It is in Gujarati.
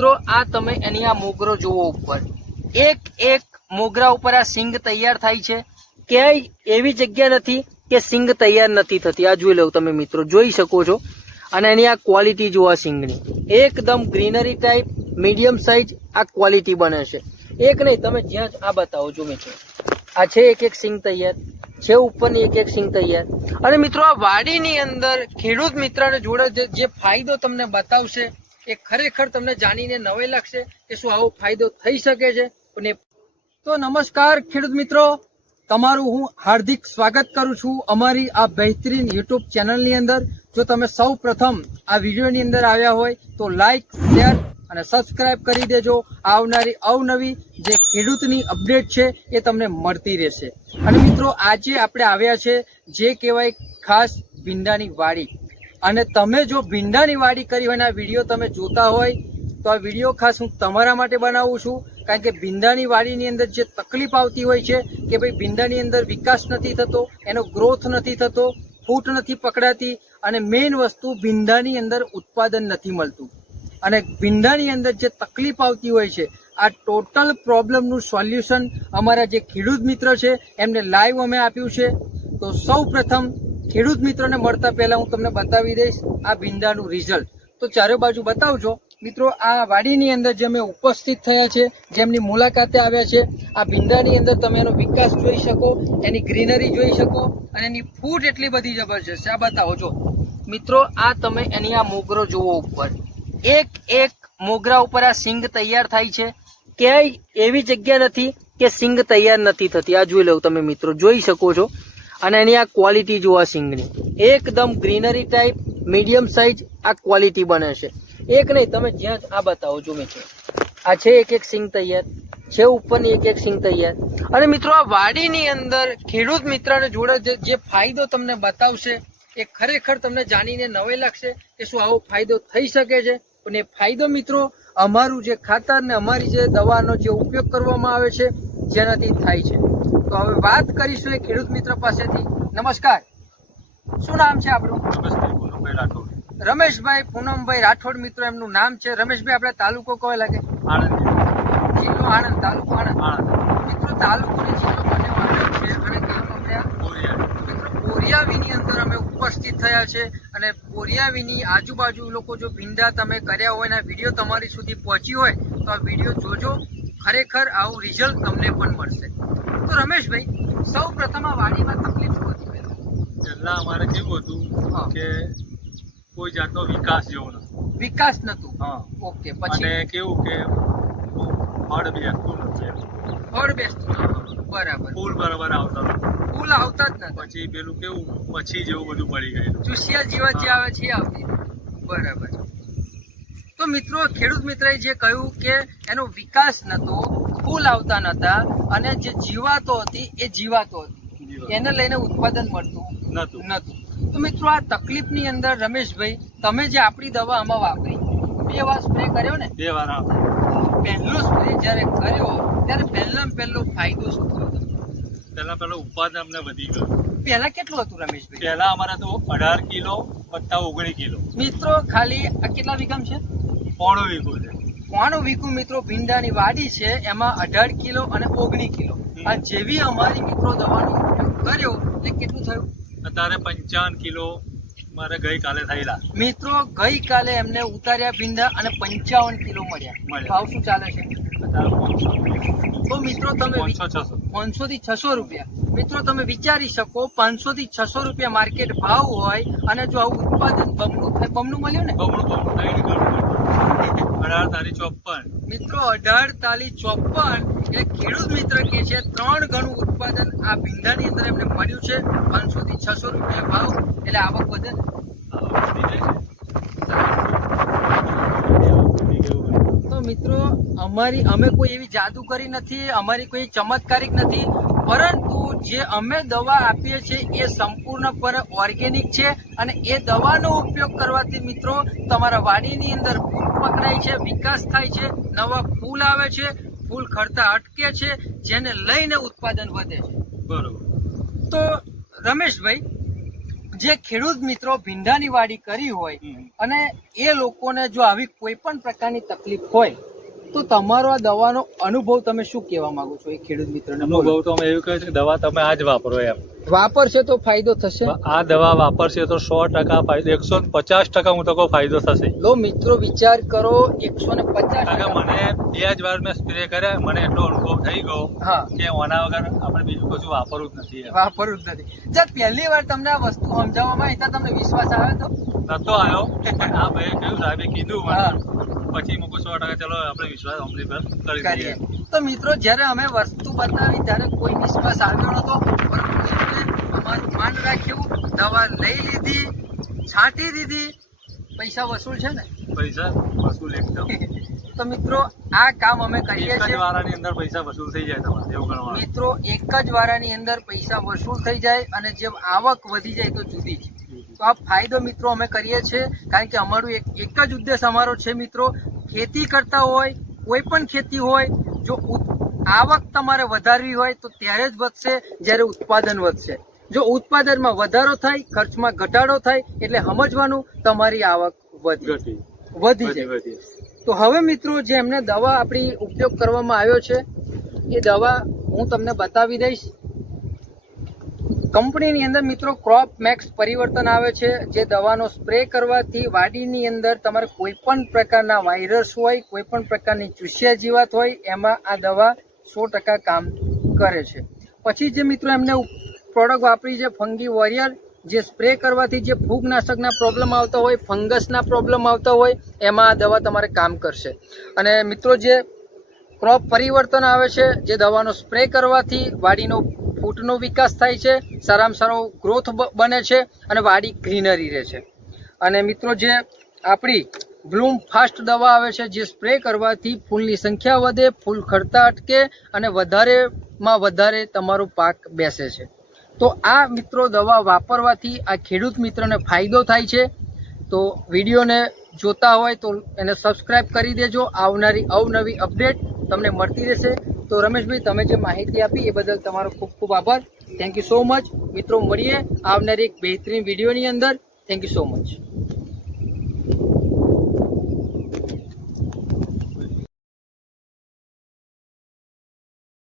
મિત્રો આ તમે એની આ મોગરો જુઓ ઉપર એક એક મોગરા ઉપર આ સિંગ તૈયાર થાય છે ક્યાંય એવી જગ્યા નથી કે સિંગ તૈયાર નથી થતી આ જોઈ લઉં તમે મિત્રો જોઈ શકો છો અને એની આ ક્વોલિટી જુઓ સિંગની એકદમ ગ્રીનરી ટાઈપ મીડિયમ સાઇઝ આ ક્વોલિટી બને છે એક નહીં તમે જ્યાં આ બતાવો જો મિત્રો આ છે એક એક સિંગ તૈયાર છે ઉપરની એક એક સિંગ તૈયાર અને મિત્રો આ વાડીની અંદર ખેડૂત મિત્રને જોડે જે ફાયદો તમને બતાવશે એ ખરેખર તમને જાણીને નવે લાગશે કે શું આવો ફાયદો થઈ શકે છે અને તો નમસ્કાર ખેડૂત મિત્રો તમારું હું હાર્દિક સ્વાગત કરું છું અમારી આ બહેતરીન યુટ્યુબ ચેનલની અંદર જો તમે સૌ પ્રથમ આ વિડીયોની અંદર આવ્યા હોય તો લાઈક શેર અને સબસ્ક્રાઇબ કરી દેજો આવનારી અવનવી જે ખેડૂતની અપડેટ છે એ તમને મળતી રહેશે અને મિત્રો આજે આપણે આવ્યા છે જે કહેવાય ખાસ ભીંડાની વાડી અને તમે જો ભીંડાની વાડી કરી હોય આ વિડીયો તમે જોતા હોય તો આ વિડીયો ખાસ હું તમારા માટે બનાવું છું કારણ કે ભીંડાની વાડીની અંદર જે તકલીફ આવતી હોય છે કે ભાઈ ભીંડાની અંદર વિકાસ નથી થતો એનો ગ્રોથ નથી થતો ફૂટ નથી પકડાતી અને મેઇન વસ્તુ ભીંડાની અંદર ઉત્પાદન નથી મળતું અને ભીંડાની અંદર જે તકલીફ આવતી હોય છે આ ટોટલ પ્રોબ્લેમનું સોલ્યુશન અમારા જે ખેડૂત મિત્ર છે એમને લાઈવ અમે આપ્યું છે તો સૌ પ્રથમ ખેડૂત મિત્રોને મળતા પહેલાં હું તમને બતાવી દઈશ આ ભીંડાનું રિઝલ્ટ તો ચારે બાજુ બતાવજો મિત્રો આ વાડીની અંદર જે અમે ઉપસ્થિત થયા છે જેમની મુલાકાતે આવ્યા છે આ ભીંડાની અંદર તમે એનો વિકાસ જોઈ શકો એની ગ્રીનરી જોઈ શકો અને એની ફૂટ એટલી બધી જબરજસ્ત આ બતાવો છો મિત્રો આ તમે એની આ મોગરો જુઓ ઉપર એક એક મોગરા ઉપર આ સિંગ તૈયાર થાય છે ક્યાંય એવી જગ્યા નથી કે સિંગ તૈયાર નથી થતી આ જોઈ લઉં તમે મિત્રો જોઈ શકો છો અને એની આ ક્વોલિટી જુઓ સિંગની એકદમ ગ્રીનરી ટાઈપ મીડિયમ સાઇઝ આ ક્વોલિટી બને છે એક નહીં તમે જ્યાં આ બતાવો જો મિત્રો આ છે એક એક સિંગ તૈયાર છે ઉપરની એક એક સિંગ તૈયાર અને મિત્રો આ વાડીની અંદર ખેડૂત મિત્રને જોડે જે ફાયદો તમને બતાવશે એ ખરેખર તમને જાણીને નવાઈ લાગશે કે શું આવો ફાયદો થઈ શકે છે અને એ ફાયદો મિત્રો અમારું જે ખાતર ને અમારી જે દવાનો જે ઉપયોગ કરવામાં આવે છે જેનાથી થાય છે તો હવે વાત કરીશું એ ખેડૂત મિત્ર પાસેથી નમસ્કાર શું નામ છે આપણું રમેશભાઈ પૂનમભાઈ રાઠોડ મિત્રો એમનું નામ છે રમેશભાઈ આપણે તાલુકો કયો લાગે આણંદ જિલ્લો આણંદ તાલુકો આણંદ મિત્રો તાલુકો જિલ્લો બંને આણંદ અંદર અમે ઉપસ્થિત થયા છે અને બોરિયાવીની આજુબાજુ લોકો જો ભીંડા તમે કર્યા હોય ને વિડીયો તમારી સુધી પહોંચી હોય તો આ વિડીયો જોજો ખરેખર આવું રિઝલ્ટ તમને પણ મળશે તો રમેશભાઈ સૌ પ્રથમ આ વાડીમાં તકલીફ શું હતી પહેલાં અમારે કેવું હતું કે કોઈ જાતનો વિકાસ જેવો નતો વિકાસ નતો હા ઓકે પછી અને કેવું કે ફળ બેસતું નથી ફળ બેસતું બરાબર ફૂલ બરાબર આવતા નથી ફૂલ આવતા જ નથી પછી પેલું કેવું પછી જેવું બધું પડી ગયેલું ચૂસિયા જેવા જે આવે છે આવતી બરાબર તો મિત્રો ખેડૂત મિત્રએ જે કહ્યું કે એનો વિકાસ નતો ફૂલ આવતા નતા અને જે જીવાતો હતી એ જીવાતો હતી એને લઈને ઉત્પાદન મળતું નતું નતું તો મિત્રો આ તકલીફની અંદર રમેશભાઈ તમે જે આપણી દવા આમાં વાપરી બે વાર સ્પ્રે કર્યો ને બે વાર પહેલો સ્પ્રે જ્યારે કર્યો ત્યારે પહેલામાં પહેલો ફાયદો શું થયો પહેલા પહેલો ઉત્પાદન અમને વધી ગયો પહેલા કેટલું હતું રમેશભાઈ પહેલા અમારા તો અઢાર કિલો વત્તા ઓગણી કિલો મિત્રો ખાલી આ કેટલા વિઘમ છે પોણો વિઘો છે વાણો વીકુ મિત્રો ભીંડાની વાડી છે એમાં અઢાર કિલો અને ઓગણી કિલો આ જેવી અમારી મિત્રો દવાનો ઉપયોગ કર્યો એટલે કેટલું થયું અત્યારે પંચાવન કિલો મારે ગઈકાલે થયેલા મિત્રો ગઈકાલે એમને ઉતાર્યા ભીંડા અને પંચાવન કિલો મળ્યા ભાવ શું ચાલે છે તો મિત્રો તમે પાંચસો થી છસો રૂપિયા મિત્રો તમે વિચારી શકો પાંચસો થી છસો રૂપિયા માર્કેટ ભાવ હોય અને જો આવું ઉત્પાદન બમણું બમણું મળ્યું ને બમણું બમણું અઢાર તાલી ચોપન મિત્રો અઢાર તાલી ચોપન એટલે ખેડૂત મિત્ર કે છે ત્રણ ગણું ઉત્પાદન આ ભીંડાની અંદર એમને મળ્યું છે પાંચસો થી છસો રૂપિયા ભાવ એટલે આવક વધે મિત્રો અમારી અમે કોઈ એવી જાદુ કરી નથી અમારી કોઈ ચમત્કારિક નથી પરંતુ જે અમે દવા આપીએ છીએ એ સંપૂર્ણપણે ઓર્ગેનિક છે અને એ દવાનો ઉપયોગ કરવાથી મિત્રો તમારા વાડીની અંદર ફૂલ પકડાય છે વિકાસ થાય છે નવા ફૂલ આવે છે ફૂલ ખરતા અટકે છે જેને લઈને ઉત્પાદન વધે છે બરોબર તો રમેશભાઈ જે ખેડૂત મિત્રો ભીંડાની વાડી કરી હોય અને એ લોકોને જો આવી કોઈ પણ પ્રકારની તકલીફ હોય તો તમારો આ દવાનો અનુભવ તમે શું કહેવા માંગો છો એ ખેડૂત મિત્રને અનુભવ તો અમે એવું કહ્યું છે કે દવા તમે આ જ વાપરો એમ વાપરશે તો ફાયદો થશે આ દવા વાપરશે તો સો ટકા ફાયદો એકસો પચાસ ટકા હું તો ફાયદો થશે લો મિત્રો વિચાર કરો એકસો ને પચાસ ટકા મને બે જ વાર મેં સ્પ્રે કર્યા મને એટલો અનુભવ થઈ ગયો કે ઓના વગર આપણે બીજું કશું વાપરવું જ નથી વાપરવું જ નથી સર પહેલી વાર તમને આ વસ્તુ સમજાવવામાં આવી તમને વિશ્વાસ આવ્યો તો નતો આવ્યો આ ભાઈ કયું સાહેબે કીધું મને પછી મૂકો સો ટકા ચલો આપણે વિશ્વાસ અમલી પર કરી દઈએ તો મિત્રો જ્યારે અમે વસ્તુ બતાવી ત્યારે કોઈ વિશ્વાસ આવ્યો નતો માન રાખ્યું દવા લઈ લીધી છાંટી દીધી પૈસા વસૂલ છે ને પૈસા વસૂલ એકદમ તો મિત્રો આ કામ અમે કરીએ છીએ એક જ વારાની અંદર પૈસા વસૂલ થઈ જાય તમારે એવું ગણવાનું મિત્રો એક જ વારાની અંદર પૈસા વસૂલ થઈ જાય અને જેમ આવક વધી જાય તો જુદી જ તો આ ફાયદો મિત્રો અમે કરીએ છીએ કારણ કે અમારું એક જ ઉદ્દેશ અમારો છે મિત્રો ખેતી કરતા હોય કોઈ પણ ખેતી હોય જો આવક તમારે વધારવી હોય તો ત્યારે જ વધશે જ્યારે ઉત્પાદન વધશે જો ઉત્પાદનમાં વધારો થાય ખર્ચમાં ઘટાડો થાય એટલે સમજવાનું તમારી આવક વધી વધી જાય તો હવે મિત્રો જે એમને દવા આપણી ઉપયોગ કરવામાં આવ્યો છે એ દવા હું તમને બતાવી દઈશ કંપનીની અંદર મિત્રો ક્રોપ મેક્સ પરિવર્તન આવે છે જે દવાનો સ્પ્રે કરવાથી વાડીની અંદર તમારે કોઈપણ પ્રકારના વાયરસ હોય કોઈપણ પ્રકારની ચૂસ્યા જીવાત હોય એમાં આ દવા સો ટકા કામ કરે છે પછી જે મિત્રો એમને પ્રોડક્ટ વાપરી છે ફંગી વોરિયર જે સ્પ્રે કરવાથી જે ફૂગનાશકના પ્રોબ્લેમ આવતા હોય ફંગસના પ્રોબ્લેમ આવતા હોય એમાં આ દવા તમારે કામ કરશે અને મિત્રો જે ક્રોપ પરિવર્તન આવે છે જે દવાનો સ્પ્રે કરવાથી વાડીનો ફૂટનો વિકાસ થાય છે સારામાં સારો ગ્રોથ બને છે અને વાડી ગ્રીનરી રહે છે અને મિત્રો જે આપણી બ્લૂમ ફાસ્ટ દવા આવે છે જે સ્પ્રે કરવાથી ફૂલની સંખ્યા વધે ફૂલ ખરતા અટકે અને વધારેમાં વધારે તમારો પાક બેસે છે તો આ મિત્રો દવા વાપરવાથી આ ખેડૂત મિત્રને ફાયદો થાય છે તો વિડીયોને જોતા હોય તો એને સબસ્ક્રાઈબ કરી દેજો આવનારી અવનવી અપડેટ તમને મળતી રહેશે તો રમેશભાઈ તમે જે માહિતી આપી એ બદલ તમારો ખૂબ ખૂબ આભાર થેન્ક યુ સો મચ મિત્રો મળીએ આવનારી એક બહેતરીન વિડીયોની અંદર થેન્ક યુ સો મચ